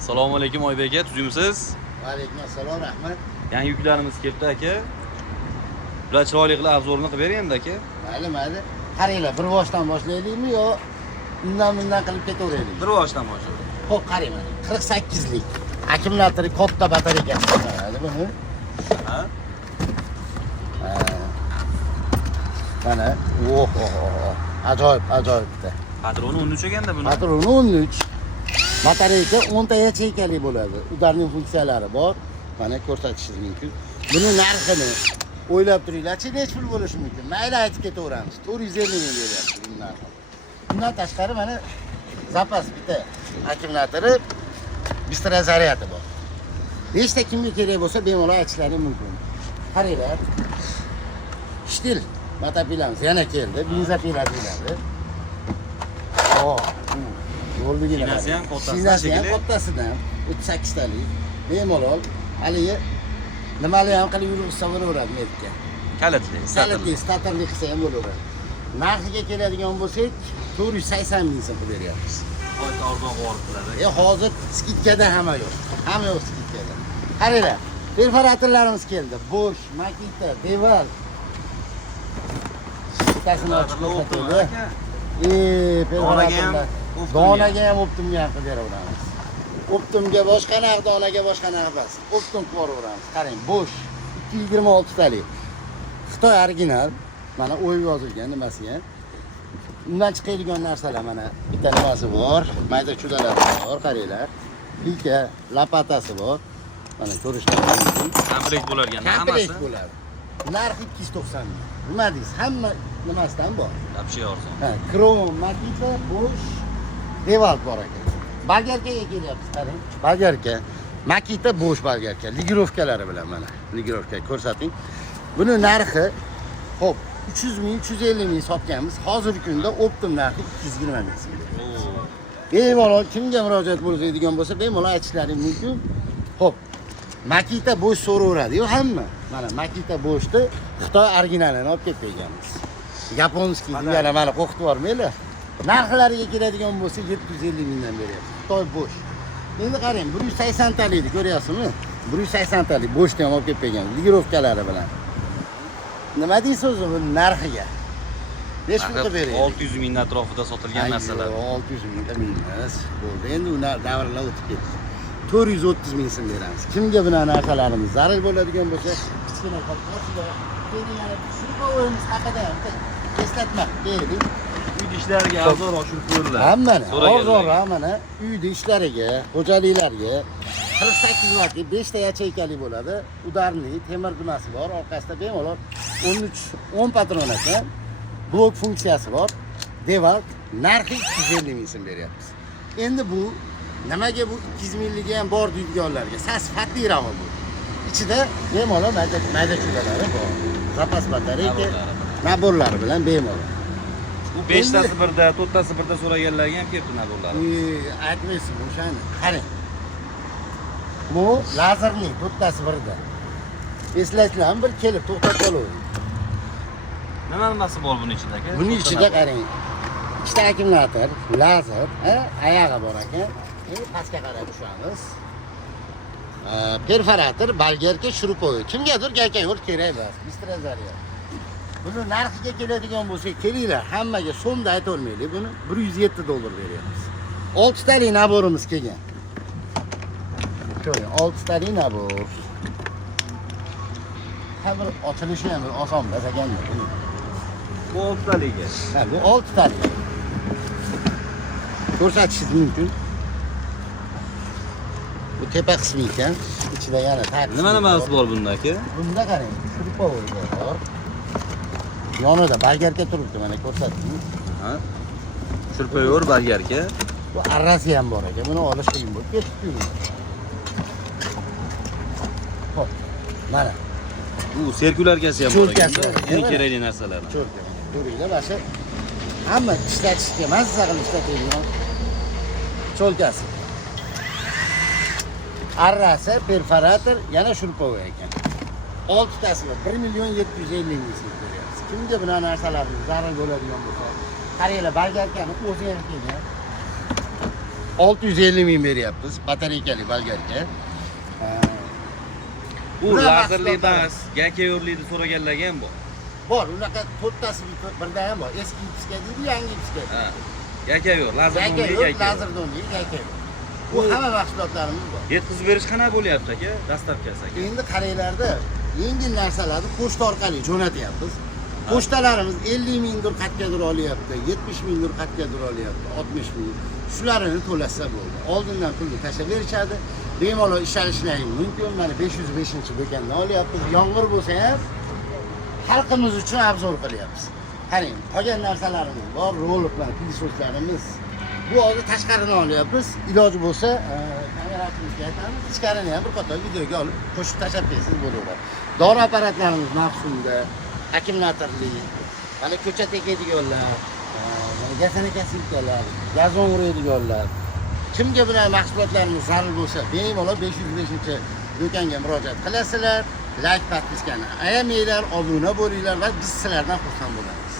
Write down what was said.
Assalomu alaykum Oybek aka, tuzimsiz? Va alaykum assalom, rahmat. Yangi yuklarimiz keldi aka. Bular chiroyli qilib obzorini qilib bering endi aka. Mayli. Qaranglar, bir boshdan boshlaylikmi yo bundan qilib ketaveraylikmi? Bir boshdan boshlaylik. Xo'p, qarang mana. 48 lik. Akkumulyatori katta batareykasi chiqaradi buni. Ha? Mana, ajoyibda. Patroni 13 ekanda buni. Patroni 13. Batareyka 10 ta yacheykali bo'ladi. Ularning funksiyalari bor. Mana ko'rsatishingiz mumkin. Buni narxini o'ylab turinglar-chi, nech pul bo'lishi mumkin? Mayli aytib ketaveramiz. 450 ming beryapti buning narxi. Bundan tashqari mana zapas bitta akkumulyatori, bitta zaryadi bor. 5 ta kimga kerak bo'lsa bemalol aytishlari mumkin. Qaranglar. Shtil matapilamiz yana keldi. Benzapila deyiladi. Yo'lligina. Shinasi ham kattasidan Shinasi ham shekilli. kattasidan 38 talik. Bemalol haligi nimali ham qilib yurib savuraveradi netga. Kalitli, Salatli, statorli qilsa ham bo'laveradi. Narxiga keladigan bo'lsak, 480 ming so'm qilib beryapmiz. Qo'yta arzon qiladi. Hozir skidkada hamma yo'q. Hamma yo'q skidkada. Qaranglar, perforatorlarimiz keldi. Bosh, Makita, Deval. Bittasini ochib ko'rsatdi. Perforatorlar. Donaga ham optimga qilib beraveramiz. Optimga boshqa narx, donaga boshqa narx emas. Optim qilib yuboramiz. Qarang, Bosh 226 talik. Xitoy original. Mana o'yib yozilgan nimasiga. Undan chiqadigan narsalar mana bitta nimasi bor, mayda chudalar bor, qaranglar. Pika, lapatasi bor. Mana ko'rishlaringiz mumkin. Komplekt bo'larkan hammasi. Komplekt bo'ladi. Narxi 290 ming. Nima deysiz? Hamma nimasidan bor. Yapshi arzon. Ha, Chrome, Makita, Bosch, Deval bor ekan. Bagarkaga kelyapmiz, qarang. Bagarka, Makita, Bosch bagarka, ligirovkalari bilan mana. Ligirovka ko'rsating. Buni narxi xo'p 300 ming, 350 ming sotganmiz. Hozirgi kunda optim narxi 220 ming so'm. Bemalol kimga murojaat bo'ladigan bo'lsa, bemalol aytishlari mumkin. Xo'p, Makita Bosch so'raveradi-yu hamma. Mana Makita Bosch'ni Xitoy originalini olib kelib qo'yganmiz. Yaponskiy yana mana qo'qitib yubormaylar. Narxlariga keladigan bo'lsa 750 mingdan beryapti. Xitoy Bosch. Endi qarang, 180 talikni ko'ryapsizmi? 180 talik Bosch'ni ham olib kelib qo'ygan, ligirovkalari bilan. Nima deysiz o'zi bu narxiga? 5 pul qilib beraylik. 600 ming atrofida sotilgan narsalar. 600 ming emas. Bo'ldi. Endi ular davrlar o'tib ketdi. 430 ming so'm beramiz. Kimga buni narxalarimiz zarur bo'ladigan bo'lsa, kichkina qolsa, keyin yana shurpoyimiz haqida ham eslatma berdik. Uy ishlariga arzon oshirib qo'yiladi. Hammani, arzonroq mana uyda ishlariga, xo'jaliklarga 48 vatli 5 ta yacheykali bo'ladi. Udarli temir nimasi bor, orqasida bemalol 10 patron ekan. Blok funksiyasi bor. Deval narxi 250 ming so'm beryapmiz. Endi bu nimaga bu 200 mingligi ham bor deydiganlarga sifatliroq bu. Ichida bemalol mayda chulalari bor. Zapas batareyka naborlari bilan bemalol. Bu 5 tasi birda, 4 tasi birda so'raganlarga ham kelibdi naborlar. Aytmaysiz o'shani. Qarang. Bu lazerli 4 tasi birda. Eslaysizlarmi bir kelib to'xtab qolavering. Nimasi bor buning ichida aka? Buning ichida qarang. Ikkita akkumulyator, lazer, oyog'i bor ekan. Endi pastga qarab tushamiz. Perforator, balgerka, shurpoy. Kimgadir galka yo'l kerak emas. Bistra zaryad. Buni narxiga keladigan bo'lsak, kelinglar, hammaga so'mda ayta olmaylik. Buni 107 dollar beryapmiz. 6 talik naborimiz kelgan. Ko'ring, 6 talik nabor. Hamma ochilishi ham oson emas ekanda. Bu 6 taliga. Ha, bu 6 talik. Ko'rsatishingiz mumkin. Bu tepa qismi ekan. Ichida yana tartib. Nimasi bor bunda aka? Bunda qarang, shurpoy bor. Yonida balgarka turibdi, mana ko'rsating. Ha? Shurpoyor balgarka. Bu arrasi ham bor ekan. Buni olish qiyin bo'lib ketdi. Xo'p, mana. Bu sirkularkasi ham bor ekan. Cho'rkasi. Eng kerakli narsalar. Cho'rka. Ko'ringlar, mana hamma ishlatishga mazza qilib ishlatadigan cho'rkasi. Arrasi, perforator, yana shurpoy ekan. 6 tasi bor. 1 million 750 ming so'm beryapmiz. Kimga bu narsalarni zarur bo'ladigan bo'lsa, qaranglar, balgarkani o'zi ham kelgan. 650 ming beryapmiz batareykali bolgarka. U Bular lazerli mahsulotlar. emas, gakayorlikni so'raganlarga ham bor. Bor, unaqa to'rttasi birda ham bor. Eski diska deydi, yangi diska. Ha. Gakayor, lazer Gakayor, gakayor. lazer donli, gakayor. Bu hamma mahsulotlarimiz bor. Yetkazib berish qanaqa bo'lyapti aka? Dastavkasi aka. Endi qaranglarda yengil narsalarni pochta orqali jo'natyapmiz. Pochtalarimiz 50 mingdir qatgadir olyapti, 70 mingdir qatgadir olyapti, 60 ming. Shularni to'lasa bo'ldi. Oldindan pulni tashlab berishadi. Bemalol ishlashlaring mumkin. Mana 505-do'kondan olyapmiz. Yomg'ir bo'lsa ham xalqimiz uchun obzor qilyapmiz. Qarang, qolgan narsalarimiz bor, roliklar, pilsoslarimiz. Bu hozir tashqarini olyapmiz. Iloji bo'lsa, kamerachimizga aytamiz, ichkarini ham bir qator videoga olib qo'shib tashlab bersangiz bo'laveradi. Dori apparatlarimiz mavsumda, akkumulyatorli, mana ko'cha tekadiganlar, gazanika silkalar, gazon uradiganlar. Kimga bular mahsulotlarimiz zarur bo'lsa, bemalol 505-do'konga murojaat qilasizlar. Like, podpiskani ayamanglar, obuna bo'linglar va biz sizlardan xursand bo'lamiz.